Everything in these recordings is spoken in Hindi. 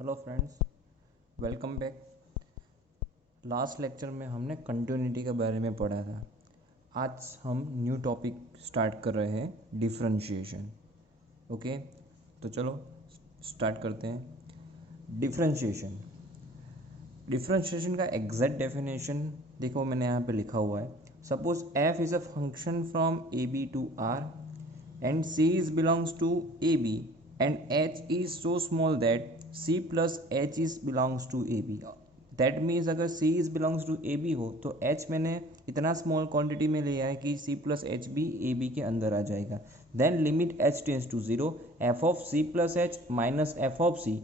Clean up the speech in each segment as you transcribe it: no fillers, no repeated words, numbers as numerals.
Hello friends, welcome back. Last lecture में हमने कंटिन्यूटी के बारे में पढ़ा था। आज हम न्यू टॉपिक स्टार्ट कर रहे हैं, डिफरेंशिएशन। ओके, तो चलो स्टार्ट करते हैं। डिफरेंशिएशन डिफरेंशिएशन का एग्जैक्ट डेफिनेशन देखो, मैंने यहाँ पे लिखा हुआ है। Suppose f is a function from a b to R and C is belongs to AB and H is so small that C plus H is belongs to AB. That means अगर C is belongs to AB हो तो H मैंने इतना स्मॉल क्वांटिटी में लिया है कि C plus H भी AB के अंदर आ जाएगा। Then limit H tends to 0, f of C plus H minus f of C.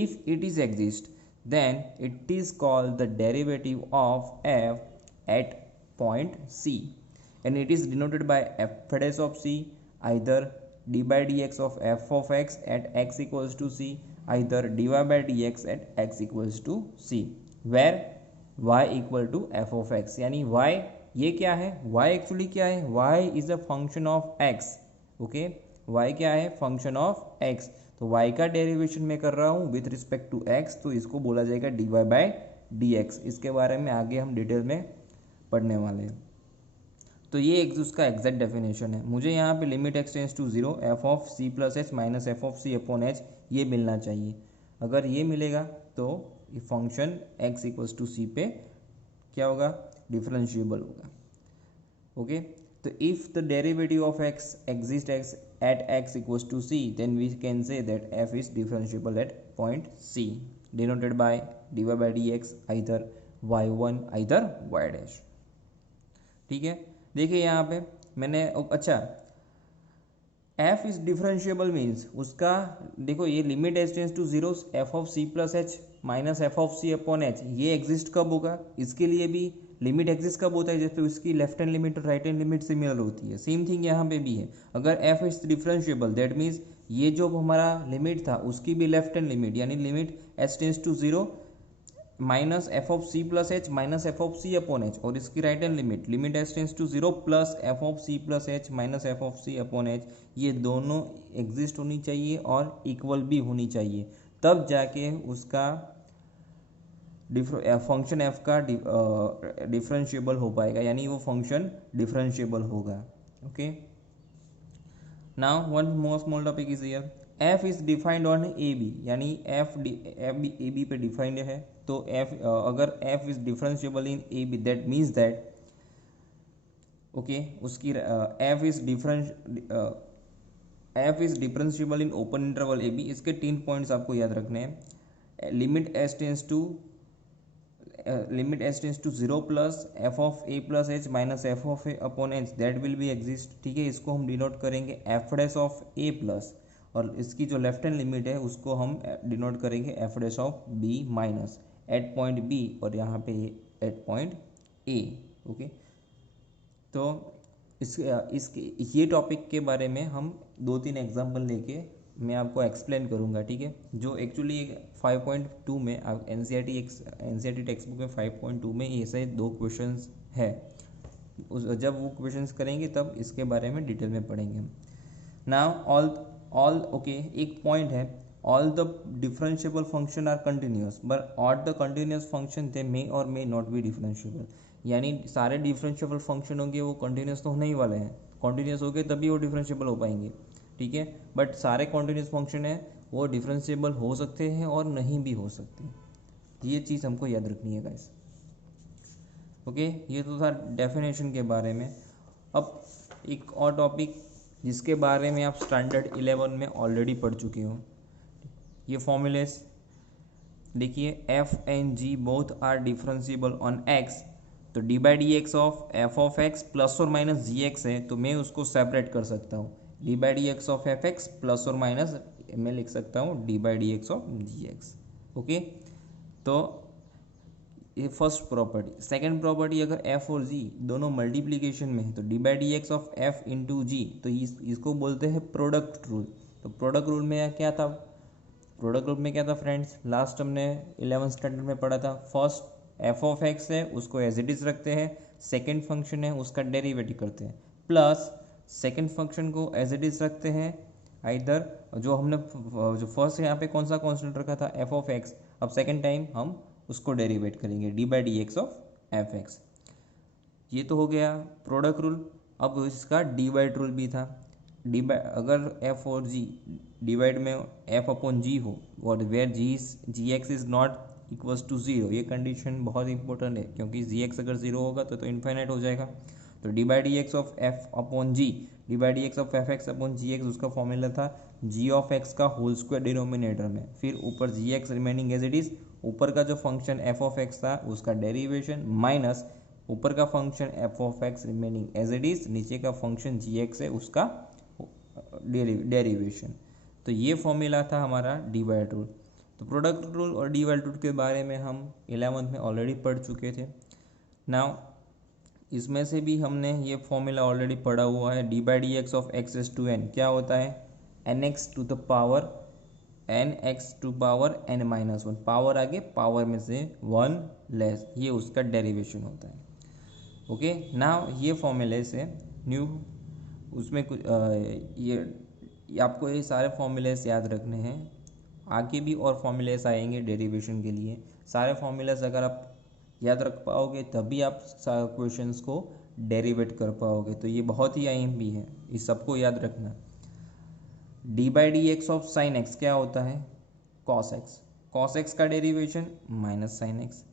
If it is exist, then it is called the derivative of f at point C, and it is denoted by f dash of C, either d by dx of f of x at x equals to c, either dy by dx at x equals to c, where y equal to f of x। यानी y ये क्या है, y एक्चुअली क्या है, y is a function of x। Okay, y क्या है, फंक्शन ऑफ x। तो y का डेरिवेशन मैं कर रहा हूँ विथ रिस्पेक्ट टू x, तो इसको बोला जाएगा dy बाई dx। इसके बारे में आगे हम डिटेल में पढ़ने वाले हैं। तो ये एक उसका एग्जैक्ट डेफिनेशन है। मुझे यहाँ पे limit x tends to 0 f of c plus h minus f of c upon h ये मिलना चाहिए। अगर ये मिलेगा तो ये function x equals to c पे क्या होगा, डिफरेंशिएबल होगा। ओके, तो if the derivative of x exist x at x equals to c, then we can say that f is differentiable at point c, denoted by d Y by D x, either y one either y dash. ठीक है, देखिए यहाँ पे मैंने अच्छा, f इज डिफरेंशिएबल मीन्स उसका देखो, ये limit h tends to 0 f of c plus h minus f of c upon h, ये एग्जिस्ट कब होगा, इसके लिए भी लिमिट एग्जिस्ट कब होता है, जैसे उसकी लेफ्ट हैंड लिमिट और राइट हैंड लिमिट सिमिलर होती है। सेम थिंग यहाँ पे भी है। अगर f is differentiable that means ये जो हमारा लिमिट था उसकी भी लेफ्ट हैंड लिमिट, यानी limit h tends to 0 minus f of c plus h minus f of c upon h, और इसकी right hand limit limit h tends to 0 plus f of c plus h minus f of c upon h, ये दोनों एग्जिस्ट होनी चाहिए और इक्वल भी होनी चाहिए, तब जाके उसका फंक्शन एफ का डिफरेंशिएबल हो पाएगा, यानी वो फंक्शन डिफरेंशिएबल होगा। Okay, now one more small topic is here. f is defined on a b, यानी f ए बी पे डिफाइंड है। तो f अगर f is differentiable in a b, that means that okay उसकी f is differentiable in open interval a b. इसके 3 पॉइंट्स आपको याद रखने हैं। Limit h tends to 0 plus f of a plus h minus f of A upon H, that will be exist. ठीक है, इसको हम डिनोट करेंगे f dash of a plus, और इसकी जो लेफ्ट हैंड लिमिट है उसको हम डिनोट करेंगे f dash of b minus at point b, और यहाँ पे एट पॉइंट ए। ओके, तो इसके ये टॉपिक के बारे में हम 2-3 एग्जांपल लेके मैं आपको एक्सप्लेन करूँगा। ठीक है, जो एक्चुअली 5.2 में एनसीईआरटी टेक्स्ट बुक में 5.2 में ऐसे 2 क्वेश्चंस है। जब वो क्वेश्चंस करेंगे तब इसके बारे में डिटेल में पढ़ेंगे। नाउ ऑल ओके, एक पॉइंट है, all the differentiable function are continuous but all the continuous function they may और मे नॉट बी डिफरेंशिएबल। यानी सारे डिफरेंशिएबल फंक्शन होंगे वो कंटिन्यूस तो होने ही वाले हैं, कंटिन्यूस हो गए तभी वो डिफरेंशिएबल हो पाएंगे। ठीक है, बट सारे कॉन्टिन्यूस फंक्शन है वो डिफरेंशिएबल हो सकते हैं और नहीं भी हो सकते। ये चीज़ हमको याद रखनी है गाइस। ओके, ये तो था डेफिनेशन के बारे में। अब एक और टॉपिक जिसके बारे में आप स्टैंडर्ड 11 में ऑलरेडी पढ़ चुके हो, ये फॉर्मूलेस देखिए, F and G both are differentiable on X, तो D by D x of F of X plus और माइनस जी एक्स है, तो मैं उसको सेपरेट कर सकता हूँ। D by D x of F X plus और माइनस मैं लिख सकता हूँ D by D x of G X. Okay, तो ये फर्स्ट प्रॉपर्टी। सेकंड प्रॉपर्टी, अगर एफ और जी दोनों मल्टीप्लीकेशन में है तो D by D x of F into G, तो इसको बोलते हैं प्रोडक्ट रूल। तो प्रोडक्ट रूल में क्या था फ्रेंड्स, लास्ट हमने 11th स्टैंडर्ड में पढ़ा था। फर्स्ट एफ ऑफ एक्स है उसको एज इट इज रखते हैं, सेकेंड फंक्शन है उसका डेरिवेटिव करते हैं, प्लस सेकेंड फंक्शन को एज इट इज रखते हैं, आइदर जो हमने जो फर्स्ट यहाँ पे कौन सा कांस्टेंट रखा था एफ ऑफ एक्स, अब सेकेंड टाइम हम उसको डेरिवेट करेंगे D by D x of F x. ये तो हो गया प्रोडक्ट रूल। अब इसका डिवाइड रूल भी था। डिवाइड अगर एफ और जी डिवाइड में एफ अपॉन जी हो और where g x is not equals to zero, ये कंडीशन बहुत इंपॉर्टेंट है क्योंकि जी एक्स अगर जीरो होगा तो इन्फाइनाइट हो जाएगा। तो D by D x of F upon G, D by D x of F X upon G X, उसका फॉर्मूला था जी ऑफ एक्स का होल स्क्वायर डिनोमिनेटर में, फिर ऊपर G X remaining as it is, ऊपर का जो फंक्शन एफ ऑफ एक्स था उसका डेरिवेशन माइनस ऊपर का function f of x remaining as it is, नीचे का फंक्शन जी एक्स है उसका डेरिवेशन। तो ये फॉर्मूला था हमारा डिवाइड रूल। तो प्रोडक्ट रूल और डिवाइड रूल के बारे में हम 11th में ऑलरेडी पढ़ चुके थे। नाउ इसमें से भी हमने ये फॉर्मूला ऑलरेडी पढ़ा हुआ है, D by D x of x s to n क्या होता है, n x to the power n x to power n minus one, power आगे पावर में से वन लेस, ये उसका डेरिवेशन होता है। ओके नाउ ये फॉर्मूले से न्यू उसमें कुछ ये आपको ये सारे फॉर्मूलेस याद रखने हैं, आगे भी और फॉर्मूलेस आएंगे डेरिवेशन के लिए। सारे फॉर्मूलेस अगर आप याद रख पाओगे तभी आप क्वेश्चंस को डेरिवेट कर पाओगे। तो ये बहुत ही अहम भी है, इस सबको याद रखना। D by D x of sine X क्या होता है, कॉस एक्स, कॉस एक्स का derivation minus sine X.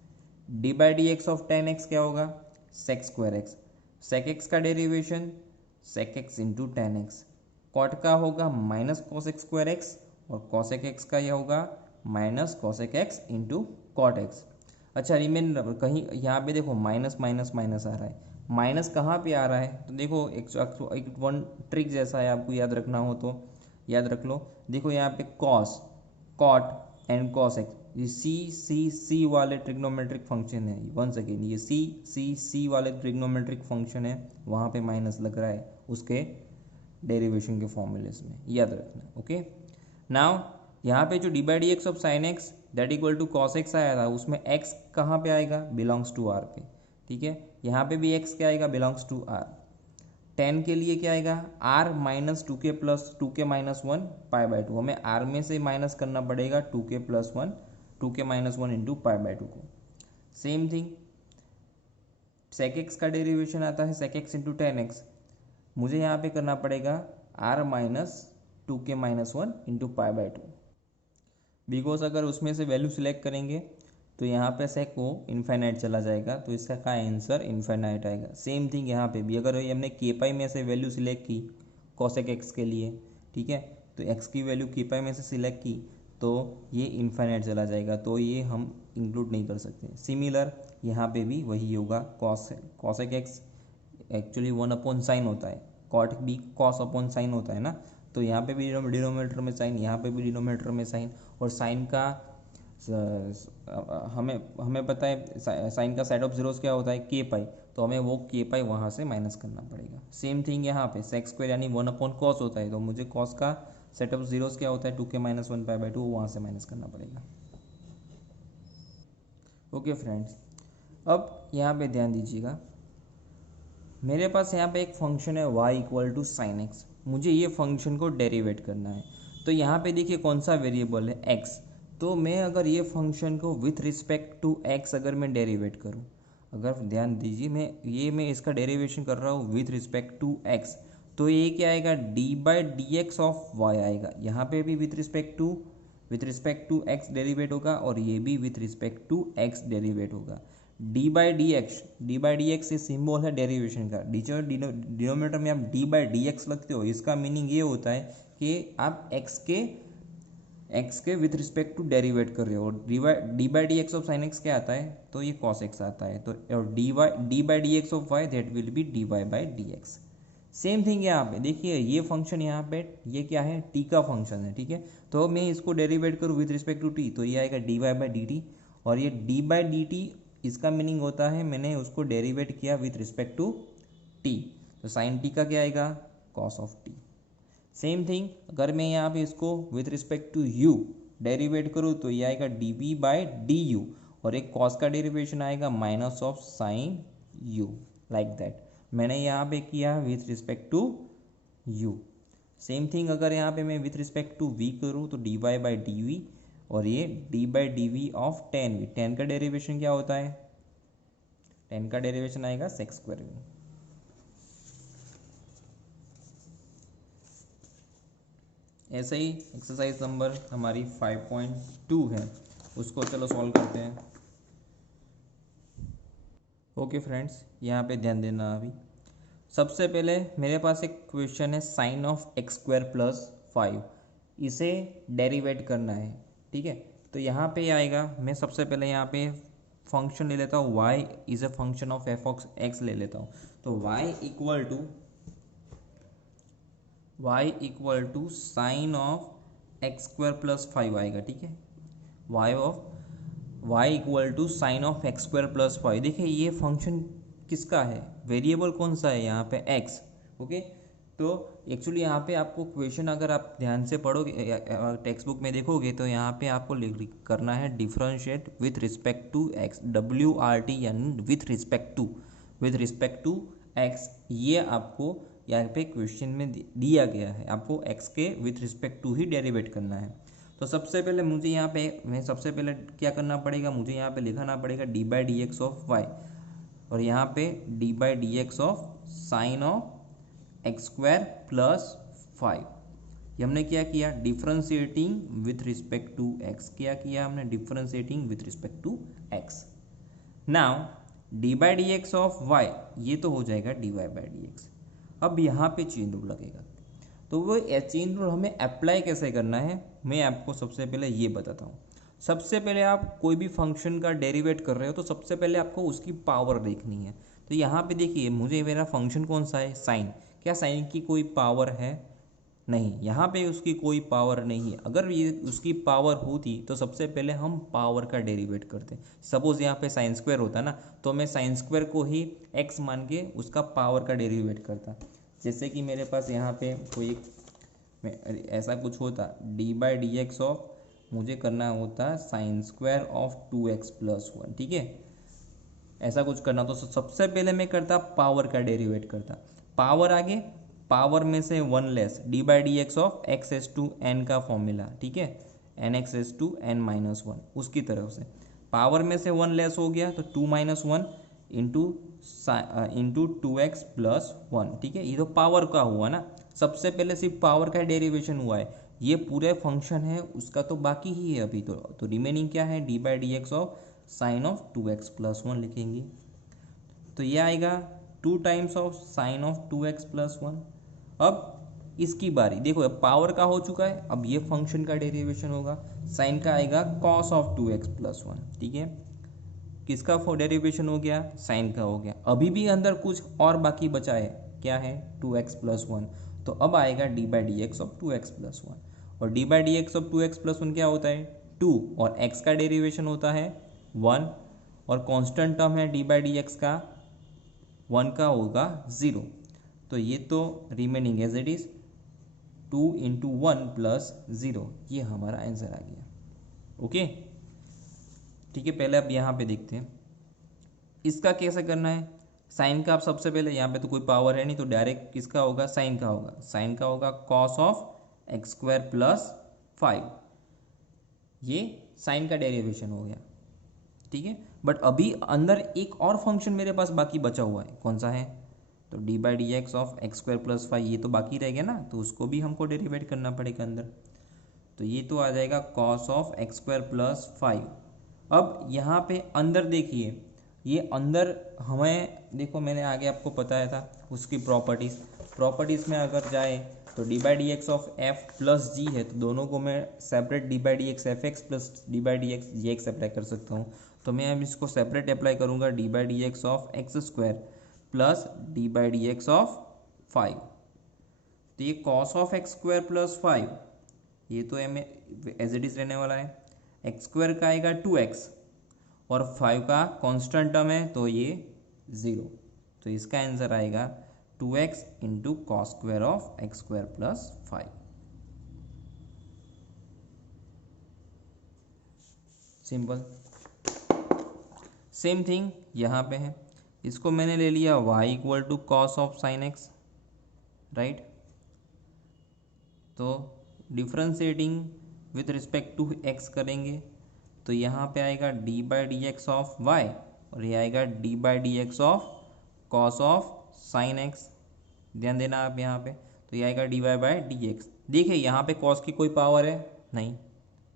D by D x of tan X क्या होगा, sec square X, sec x का derivation sec x into tan X. Cot का होगा माइनस कॉसेक स्क्वायर एक्स और कॉसेक एक्स का यह होगा minus cosec X into cot X. अच्छा रिमेंबर कहीं यहाँ पे देखो माइनस माइनस माइनस आ रहा है, माइनस कहाँ पे आ रहा है, तो देखो एक वन ट्रिक जैसा है, आपको याद रखना हो तो याद रख लो। देखो यहाँ पे cos cot and cos x, ये सी वाले ट्रिग्नोमेट्रिक फंक्शन है, वंस अगेन ये सी वाले ट्रिग्नोमेट्रिक फंक्शन है, वहाँ पे माइनस लग रहा है उसके डेरिवेशन के फॉर्मूलेस में, याद रखना। ओके नाउ यहाँ पे जो d by D x of sine x that equal to cos x आया था, उसमें एक्स कहाँ पे आएगा, बिलोंग्स टू आर पे, ठीक है। यहाँ पे भी एक्स क्या आएगा, बिलोंग्स टू आर। 10 के लिए क्या आएगा, आर माइनस टू के प्लस टू के minus one pi by two, हमें आर में से माइनस करना पड़ेगा टू के प्लस वन, टू के minus one into pi by two को। सेम थिंग सेक एक्स का डेरिवेशन आता है sec x into tan x, मुझे यहाँ पे करना पड़ेगा आर माइनस टू के minus one into pi by two, because अगर उसमें से वैल्यू सिलेक्ट करेंगे तो यहाँ पे सेक को इन्फाइनाइट चला जाएगा, तो इसका का आंसर इन्फाइनाइट आएगा। सेम थिंग यहाँ पे भी अगर हमने के पाई में से वैल्यू सिलेक्ट की कॉसेक एक्स के लिए, ठीक है, तो एक्स की वैल्यू के पाई में से सिलेक्ट की तो ये इन्फाइनाइट चला जाएगा, तो ये हम इंक्लूड नहीं कर सकते। सिमिलर यहाँ पे भी वही होगा, cosec x actually one upon sine होता है, कॉट भी कॉस अपॉन साइन होता है ना, तो यहाँ पे भी डिनोमिनेटर में साइन, यहाँ पे भी डिनोमिनेटर में साइन, और साइन का हमें पता है साइन का सेट ऑफ जीरोस क्या होता है, के पाई, तो हमें वो के पाई वहाँ से माइनस करना पड़ेगा। सेम थिंग यहाँ पे सेक स्क्वायर यानी वन अपॉन कॉस होता है, तो मुझे कॉस का सेट ऑफ जीरोस क्या होता है, टू के minus one pi by to, वहाँ से माइनस करना पड़ेगा। ओके फ्रेंड्स, अब यहाँ पे ध्यान दीजिएगा, मेरे पास यहाँ पे एक फंक्शन है y equal to sine x, मुझे ये फंक्शन को डेरिवेट करना है। तो यहाँ पे देखिए कौन सा वेरिएबल है, x, तो मैं अगर ये फंक्शन को विथ रिस्पेक्ट टू x अगर मैं डेरिवेट करूँ, अगर ध्यान दीजिए मैं इसका डेरिवेशन कर रहा हूँ विथ रिस्पेक्ट टू x, तो ये क्या आएगा, D by D x of y आएगा। यहाँ पे भी with respect to x derivate होगा और ये भी with respect to x derivate होगा। डी बाई डी एक्स ये सिंबल है डेरिवेशन का, डिनोमिनेटर में आप डी बाई डी एक्स लगते हो, इसका मीनिंग ये होता है कि आप एक्स के विथ रिस्पेक्ट टू डेरिवेट कर रहे हो। D by D x of sine X क्या आता है, तो ये कॉस एक्स आता है, तो और D by D x of y that will be d Y by D x. Same thing यहाँ पे देखिए, ये फंक्शन यहाँ पे ये क्या है, टी का फंक्शन है, ठीक है, तो मैं इसको डेरिवेट करूँ विथ रिस्पेक्ट टू टी, तो ये आएगा D Y by d t, और ये डी बाई डी टी इसका मीनिंग होता है मैंने उसको डेरिवेट किया विथ रिस्पेक्ट टू टी, तो साइन टी का क्या आएगा, cos of t. Same thing अगर मैं यहाँ पे इसको with respect to u derivate करूँ तो ये आएगा d v by d u, और एक कॉस का डेरिवेशन आएगा minus of sine u, like that मैंने यहाँ पे किया with respect to u. Same thing अगर यहाँ पे मैं विथ रिस्पेक्ट टू v करूँ तो dy बाई डी वी, और ये d by d v of tan v. Tan का डेरिवेशन क्या होता है? टेन का डेरिवेशन आएगा सेक स्क्वायर वी। ऐसे ही एक्सरसाइज नंबर हमारी 5.2 है, उसको चलो सॉल्व करते हैं। ओके फ्रेंड्स, यहाँ पे ध्यान देना। अभी सबसे पहले मेरे पास एक क्वेश्चन है sine of x square plus 5, इसे डेरिवेट करना है। ठीक है, तो यहाँ पे आएगा, मैं सबसे पहले यहाँ पे फंक्शन ले लेता हूँ y is a function of F of x ले लेता हूँ। तो y equal to sine of x square plus 5 आएगा। ठीक है, y equal to sine of x square plus 5। देखिए ये फंक्शन किसका है, वेरिएबल कौन सा है यहाँ पे, x। ओके, तो एक्चुअली यहाँ पे आपको क्वेश्चन अगर आप ध्यान से पढ़ोगे, टेक्स्ट बुक में देखोगे, तो यहाँ पे आपको करना है differentiate with respect to x, WRT, यानी विथ रिस्पेक्ट टू x। ये आपको यहाँ पे क्वेश्चन में दिया गया है, आपको x के विथ रिस्पेक्ट टू ही डेरिवेट करना है। तो सबसे पहले मुझे यहाँ पे सबसे पहले क्या करना पड़ेगा, मुझे यहाँ पे लिखाना पड़ेगा d by D x of Y, और यहाँ पे d by D x of sine of x square plus 5। ये हमने क्या किया, differentiating with respect to x. क्या किया हमने, differentiating with respect to x. Now d by D x of y, ये तो हो जाएगा d Y by D x. अब यहाँ पे चेन रूल लगेगा, तो वो चेन रूल हमें अप्लाई कैसे करना है, मैं आपको सबसे पहले ये बताता हूँ। सबसे पहले आप कोई भी फंक्शन का डेरिवेट कर रहे हो तो सबसे पहले आपको उसकी पावर देखनी है। तो यहाँ पे देखिए, मुझे मेरा फंक्शन कौन सा है, साइन। क्या साइन की कोई पावर है? नहीं, यहाँ पे उसकी कोई पावर नहीं है। अगर ये उसकी पावर होती तो सबसे पहले हम पावर का डेरिवेट करते। सपोज यहाँ पे साइन स्क्वायर होता ना, तो मैं साइन स्क्वायर को ही एक्स मान के उसका पावर का डेरिवेट करता। जैसे कि मेरे पास यहाँ पे कोई ऐसा कुछ होता, D by D x of, मुझे करना होता sine square of 2x plus 1। ठीक है, ऐसा कुछ करना, तो सबसे पहले मैं करता पावर का डेरिवेट करता। पावर आगे, पावर में से 1 less, d by D x of x s to n का फॉर्मूला। ठीक है, n x s to n minus 1, उसकी तरफ से पावर में से 1 लेस हो गया, तो 2 माइनस 1 इंटू 2x प्लस 1। ठीक है, ये तो पावर का हुआ ना, सबसे पहले सिर्फ पावर का डेरिवेशन हुआ है। ये पूरे फंक्शन है उसका तो बाकी ही है अभी। तो रिमेनिंग क्या है, D by D x of sine of 2x plus 1 लिखेंगे। तो ये आएगा 2 times of sine of 2x plus 1। अब इसकी बारी देखो, अब पावर का हो चुका है, अब ये फंक्शन का डेरिवेशन होगा। साइन का आएगा कॉस ऑफ 2x प्लस 1। ठीक है, किसका डेरिवेशन हो गया, साइन का हो गया। अभी भी अंदर कुछ और बाकी बचा है, क्या है, 2x प्लस 1। तो अब आएगा D by D x of 2x plus 1, और D by D x of 2x plus 1 क्या होता है, 2, और x का डेरिवेशन होता है 1, और कांस्टेंट टर्म है डी बाई डी एक्स का, 1 का होगा 0। तो ये तो remaining as it is 2 into 1 plus 0, ये हमारा आंसर आ गया। ओके, ठीक है, पहले अब यहाँ पे देखते हैं इसका कैसे करना है। साइन का आप सबसे पहले, यहाँ पे तो कोई पावर है नहीं, तो डायरेक्ट किसका होगा, साइन का होगा। साइन का होगा cos of x square plus 5, ये साइन का डेरिवेशन हो गया। ठीक है, बट अभी अंदर एक और फंक्शन मेरे पास बाकी बचा हुआ है, कौन सा है, तो D by D x of x square plus 5, ये तो बाकी रह गया ना, तो उसको भी हमको डेरिवेट करना पड़ेगा अंदर। तो ये तो आ जाएगा cos of x square plus 5। अब यहाँ पे अंदर देखिए, ये अंदर हमें देखो, मैंने आगे आपको बताया था उसकी प्रॉपर्टीज़ में अगर जाए तो D by D x of F plus G है, तो दोनों को मैं separate D by D X F X plus D by D X G X apply कर सकता हूँ। तो मैं अब इसको सेपरेट अप्लाई करूँगा, D by D x of x square plus D by D x of 5। तो ये cos of x square plus 5, ये तो एम एज इट इज रहने वाला है। एक्स स्क्वायर का आएगा 2x, और 5 का कांस्टेंट टर्म है तो ये 0। तो इसका आंसर आएगा 2x into cos square of x square plus 5। Simple. Same thing यहाँ पे है, इसको मैंने ले लिया y equal to cos of sine X, right. तो differentiating with respect to X करेंगे तो यहाँ पे आएगा D by D x of Y और ये आएगा D by D x of cos of sine X. ध्यान देना आप यहाँ पे, तो ये आएगा D Y by D x. देखिए यहाँ पे कॉस की कोई पावर है नहीं,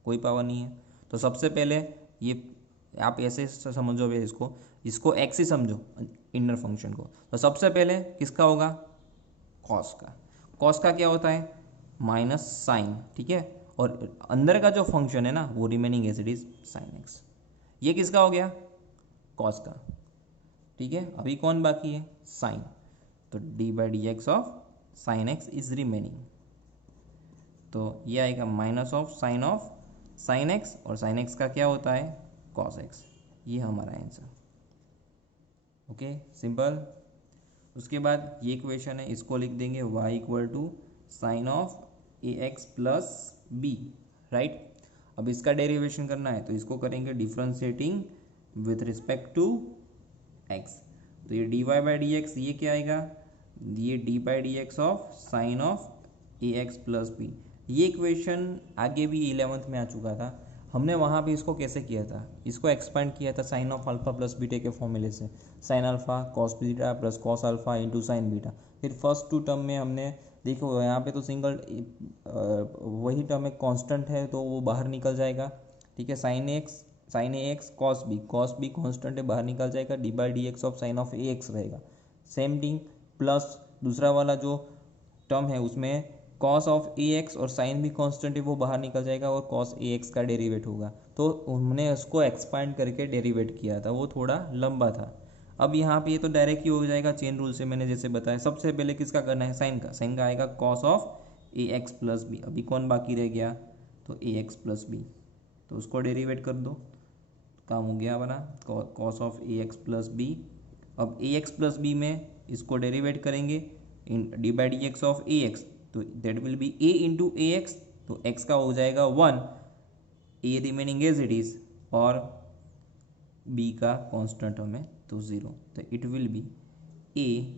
कोई पावर नहीं है। तो सबसे पहले ये आप ऐसे समझो भी, इसको एक्स ही समझो इनर फंक्शन को। तो सबसे पहले किसका होगा, कॉस का। कॉस का क्या होता है, माइनस साइन, ठीक है। और अंदर का जो फंक्शन है ना वो remaining as it is sine x. ये किसका हो गया, कॉस का, ठीक है। अभी कौन बाकी है, साइन। तो D by D x of sine x is remaining. तो ये आएगा माइनस ऑफ साइन एक्स, और साइन एक्स का क्या होता है, कॉस एक्स। ये हमारा आंसर। Okay, simple. उसके बाद ये इक्वेशन है, इसको लिख देंगे y equal to sine of A x plus b, right. अब इसका डेरिवेशन करना है तो इसको करेंगे differentiating with respect to x। तो ये d Y by D x, ये क्या आएगा, ये d by D x of sine of A x plus b. ये इक्वेशन आगे भी 11th में आ चुका था। हमने वहाँ भी इसको कैसे किया था, इसको एक्सपेंड किया था sine of alpha plus beta के फॉर्मूले से, sine alpha cos beta plus cos alpha into sine beta. फिर फर्स्ट टू टर्म में हमने देखो यहाँ पे तो सिंगल वही टर्म एक कांस्टेंट है तो वो बाहर निकल जाएगा, ठीक है। Sine a x cos b constant है, बाहर निकल जाएगा, d by D x of sine of A x रहेगा। सेम थिंग प्लस दूसरा वाला जो टर्म है उसमें कॉस ऑफ ए एक्स और साइन भी कांस्टेंट है, वो बाहर निकल जाएगा और कॉस ए एक्स का डेरिवेट होगा। तो हमने उसको एक्सपांड करके डेरिवेट किया था, वो थोड़ा लंबा था। अब यहाँ पे ये तो डायरेक्ट ही हो जाएगा चेन रूल से, मैंने जैसे बताया। सबसे पहले किसका करना है, साइन का आएगा cos of A x plus b. अभी कौन बाकी रह गया, तो ए एक्स प्लस बी, तो उसको डेरिवेट कर दो, काम हो गया बना cos of A x plus B. अब ए एक्स प्लस बी में इसको डेरिवेट करेंगे in D by D x of A x, तो that will be A into A x. तो एक्स का हो जाएगा 1, A remaining as it is, और बी का कांस्टेंट हमें तो 0। तो it will be A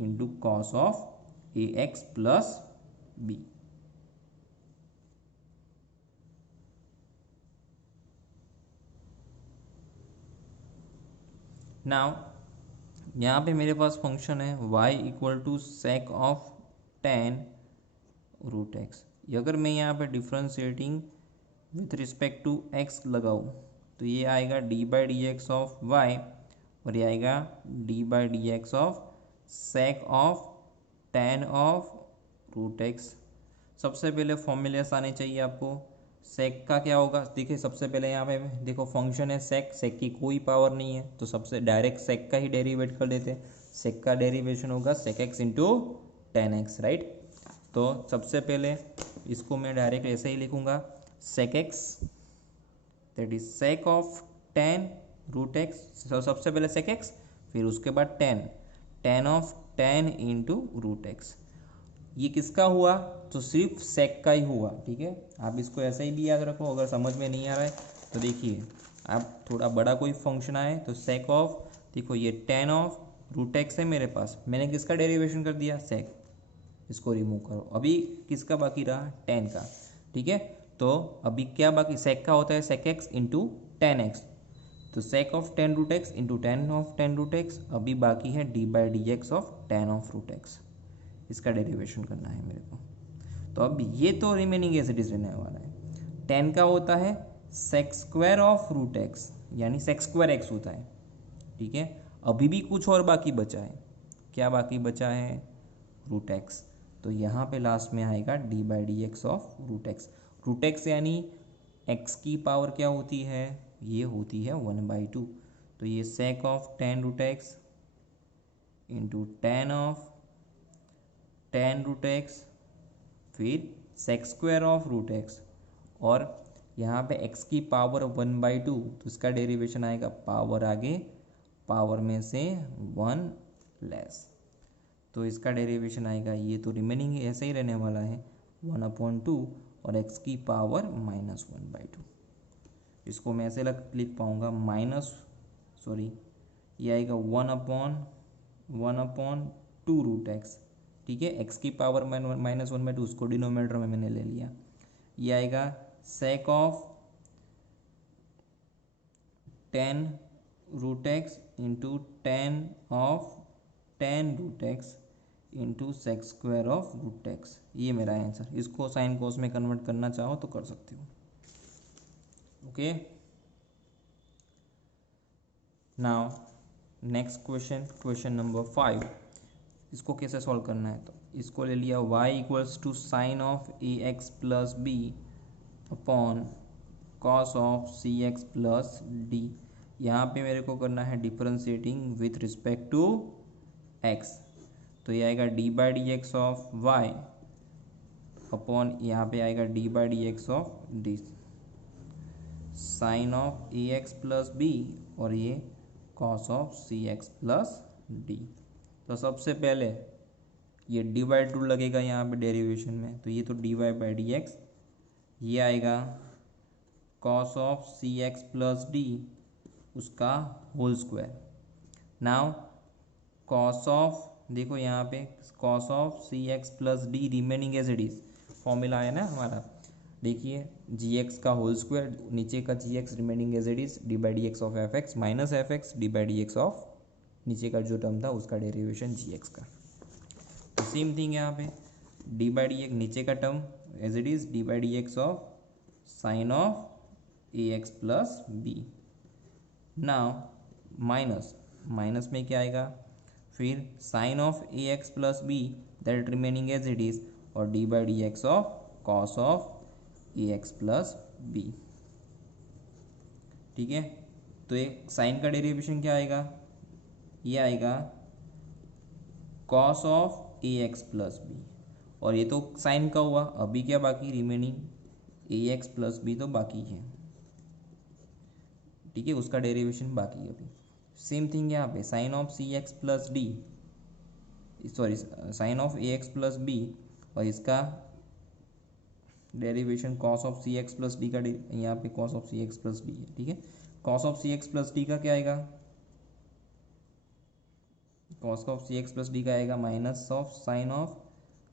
into cos of A x plus B. Now यहाँ पे मेरे पास फंक्शन है y equal to sec of tan root x. अगर मैं यहाँ पे differentiating with respect to x लगाऊँ तो ये आएगा D by D x of Y, और ये आएगा D by D x of sec of tan of root x. सबसे पहले फॉर्मूलेस आने चाहिए आपको। सेक का क्या होगा, देखिए सबसे पहले यहाँ पे देखो फंक्शन है सेक की कोई पावर नहीं है, तो सबसे डायरेक्ट सेक का ही डेरिवेट कर लेते हैं। सेक का डेरिवेशन होगा sec x into tan x, right. तो सबसे पहले इसको मैं डायरेक्ट ऐसे ही लिखूंगा, sec x that is sec of tan root x. सबसे पहले सेक एक्स, फिर उसके बाद tan of tan into root x. ये किसका हुआ, तो सिर्फ सेक का ही हुआ, ठीक है। आप इसको ऐसे ही भी याद रखो, अगर समझ में नहीं आ रहा है तो देखिए आप थोड़ा बड़ा कोई फंक्शन आए तो सेक ऑफ, देखो ये टेन ऑफ रूट एक्स है मेरे पास, मैंने किसका डेरिवेशन कर दिया, सेक। इसको रिमूव करो, अभी किसका बाकी रहा, टेन का, ठीक है। तो अभी क्या बाकी, सेक का होता है sec x into tan X, तो sec of tan root X into tan of tan root X. अभी बाकी है D by D x of tan of root X, इसका डेरिवेशन करना है मेरे को। तो अब ये तो रिमेनिंग एज इट इज रहने वाला है। टेन का होता है sec square of root x, यानी सेक स्क्वायर एक्स होता है, ठीक है। अभी भी कुछ और बाकी बचा है, क्या बाकी बचा है, रूट एक्स। तो यहाँ पे लास्ट में आएगा D by D x of root X. Root x यानी एक्स की पावर क्या होती है, ये होती है 1/2। तो ये sec of tan root X into tan of tan root X, फिर sec square of root X, और यहाँ पे x की पावर 1/2, तो इसका डेरिवेशन आएगा पावर आगे, पावर में से 1 लेस, तो इसका डेरिवेशन आएगा, ये तो रिमेनिंग ऐसे ही रहने वाला है 1/2, और x की पावर -1/2। इसको मैं ऐसे लिख पाऊँगा ये आएगा 1/2 रूट एक्स, ठीक है, एक्स की पावर -1/2 उसको डिनोमिनेटर में मैंने ले लिया। ये आएगा sec of 10√x into 10 into sec square of √x। ये मेरा आंसर। इसको साइन कोस में कन्वर्ट करना चाहो तो कर सकते हो। Okay, now next question number 5। इसको कैसे सॉल्व करना है, तो इसको ले लिया y equals to sine of A x plus b upon cos of C x plus d. यहाँ पे मेरे को करना है differentiating with respect to x, तो ये आएगा D by D x of y upon यहाँ पे आएगा D by D x of d sine of A x plus b और ये cos of C x plus d. तो सबसे पहले ये डी बाई 2 लगेगा यहाँ पे डेरिवेशन में, तो ये तो D Y by D x, ये आएगा cos of C x plus D उसका whole square. Now cos of, देखो यहाँ पे cos of C x plus D remaining as it is, formula है ना हमारा, देखिए जी एक्स का होल स्क्वायर, नीचे का G X remaining as it is D by D x of F X minus F X D by D x of नीचे का जो टर्म था उसका डेरिवेशन जी एक्स का। तो सेम थिंग यहाँ पे डी बाई डी एक्स नीचे का term as it is D by D x of sine of A x plus B. Now minus में क्या आएगा, फिर sine of A x plus B that remaining as it is और D by D x of cos of A x plus B. ठीक है, तो एक साइन का डेरिवेशन क्या आएगा, ये आएगा cos of A x plus b, और ये तो साइन का हुआ, अभी क्या बाकी remaining a x plus b तो बाकी है। ठीक है, उसका डेरिवेशन बाकी है अभी। सेम थिंग यहाँ पे sine of C x plus d, sorry sine of A x plus b और इसका derivation cos of C x plus d का, यहाँ पे cos of C x plus d है। ठीक है, cos of C x plus d का क्या आएगा, cos of C x plus d का आएगा minus of sine of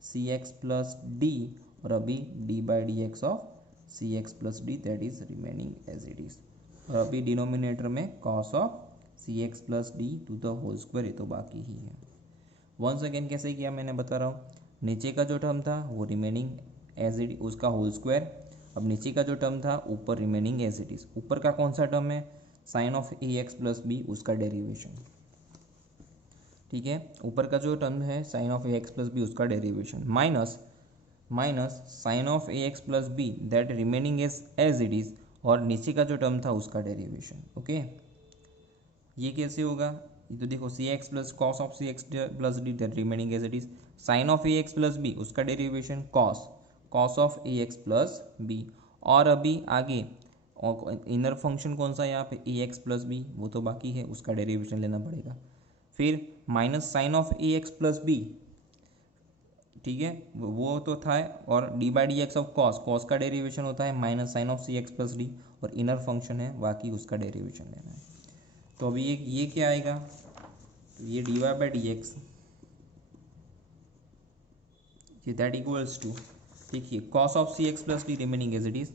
C x plus d और अभी d by D x of C x plus d that is remaining as it is, और अभी डिनोमिनेटर में cos of C x plus d to the whole square, ये तो बाकी ही है। वंस अगेन कैसे किया मैंने बता रहा हूँ, नीचे का जो टर्म था वो रिमेनिंग एज इट उसका होल स्क्वायर, अब नीचे का जो टर्म था ऊपर रिमेनिंग एज इट इज, ऊपर का कौन सा टर्म है sine of A x plus b उसका डेरिवेशन। ठीक है, ऊपर का जो टर्म है sine of A x plus b उसका derivation minus sine of A x plus B that remaining as it is और नीचे का जो टर्म था उसका डेरिवेशन। ओके, ये कैसे होगा, ये तो देखो c x plus cos of C x plus d that remaining as it is, sine of A x plus b उसका derivation cos of A x plus b, और अभी आगे और इनर फंक्शन कौन सा है यहाँ पे ए एक्स प्लस बी, वो तो बाकी है, उसका डेरिवेशन लेना पड़ेगा। फिर minus sine of A x plus B, ठीक है वो तो था, और D by D x of cos का डेरिवेशन होता है minus sine of C x plus d, और इनर फंक्शन है बाकी उसका डेरिवेशन लेना है। तो अभी ये क्या आएगा, तो ये d Y by D x, ये दैट इक्वल्स टू, देखिए cos of C x plus D remaining as it is,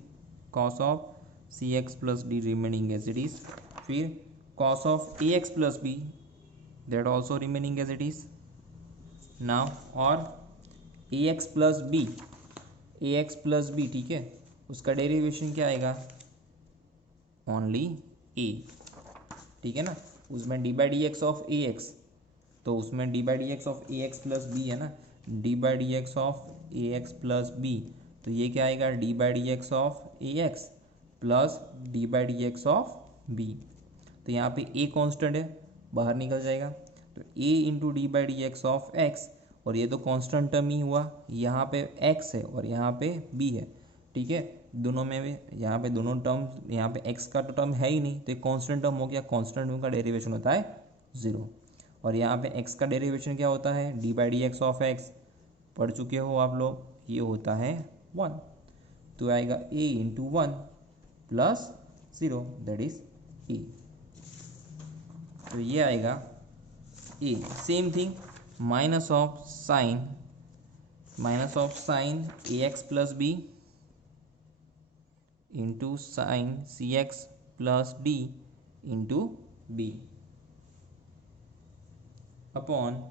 cos of C x plus D remaining as it is, फिर cos of A x plus B that also remaining as it is now, और ए एक्स प्लस बी, ठीक है उसका डेरिवेशन क्या आएगा ओनली ए, ठीक है ना, उसमें d by D x of A x, तो उसमें d by D x of A x plus b है ना, d by D x of A x plus b, तो ये क्या आएगा D by D x of A x plus D by D x of b, तो यहाँ पे ए कांस्टेंट है बाहर निकल जाएगा, तो a into d by D x of x, और ये तो कांस्टेंट टर्म ही हुआ, यहाँ पे x है और यहाँ पे b है। ठीक है, दोनों में भी यहाँ पे दोनों टर्म, यहाँ पे x का तो टर्म है ही नहीं, तो एक कांस्टेंट टर्म हो गया, कांस्टेंट टर्म का डेरिवेशन होता है 0, और यहाँ पे x का डेरिवेशन क्या होता है D by D x of x, पढ़ चुके हो आप लोग, ये होता है 1, तो आएगा a into 1 plus 0 that is a, तो ये आएगा a। Same thing minus of sine minus of sine a x plus b into sine c x plus d into b upon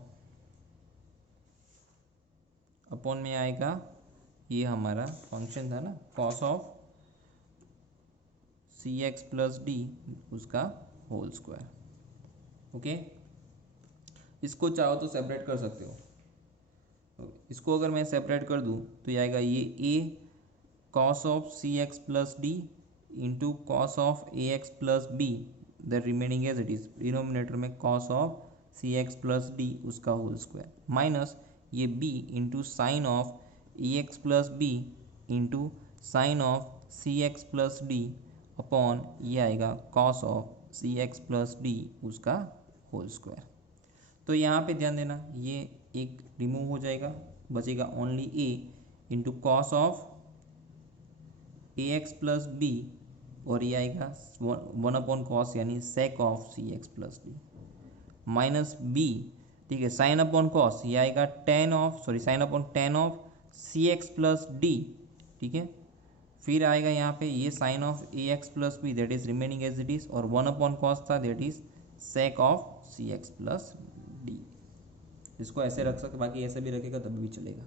में आएगा ये हमारा फंक्शन था ना cos of C x plus D उसका होल स्क्वायर। ओके, इसको चाहो तो सेपरेट कर सकते हो। इसको अगर मैं सेपरेट कर दूं तो ये आएगा ये a cos of C x plus d into cos of A x plus b, the remaining as it is, denominator में cos of C x plus D उसका होल स्क्वायर, माइनस ये b into sine of A x plus b into sine of C x plus d upon ये आएगा cos of C x plus D उसका होल स्क्वायर। तो यहाँ पे ध्यान देना ये एक रिमूव हो जाएगा, बचेगा only a into cos of A x plus b और ये आएगा 1 कॉस यानी sec of C x plus d minus b, ठीक है, साइन अपॉन कॉस ये आएगा sine upon tan of C x plus d, ठीक है, फिर आएगा यहाँ पे ये sine of A x plus B that is remaining as it is और 1 कॉस था that is sec of C x plus D. इसको ऐसे रख सकते, बाकी ऐसे भी रखेगा तब भी चलेगा।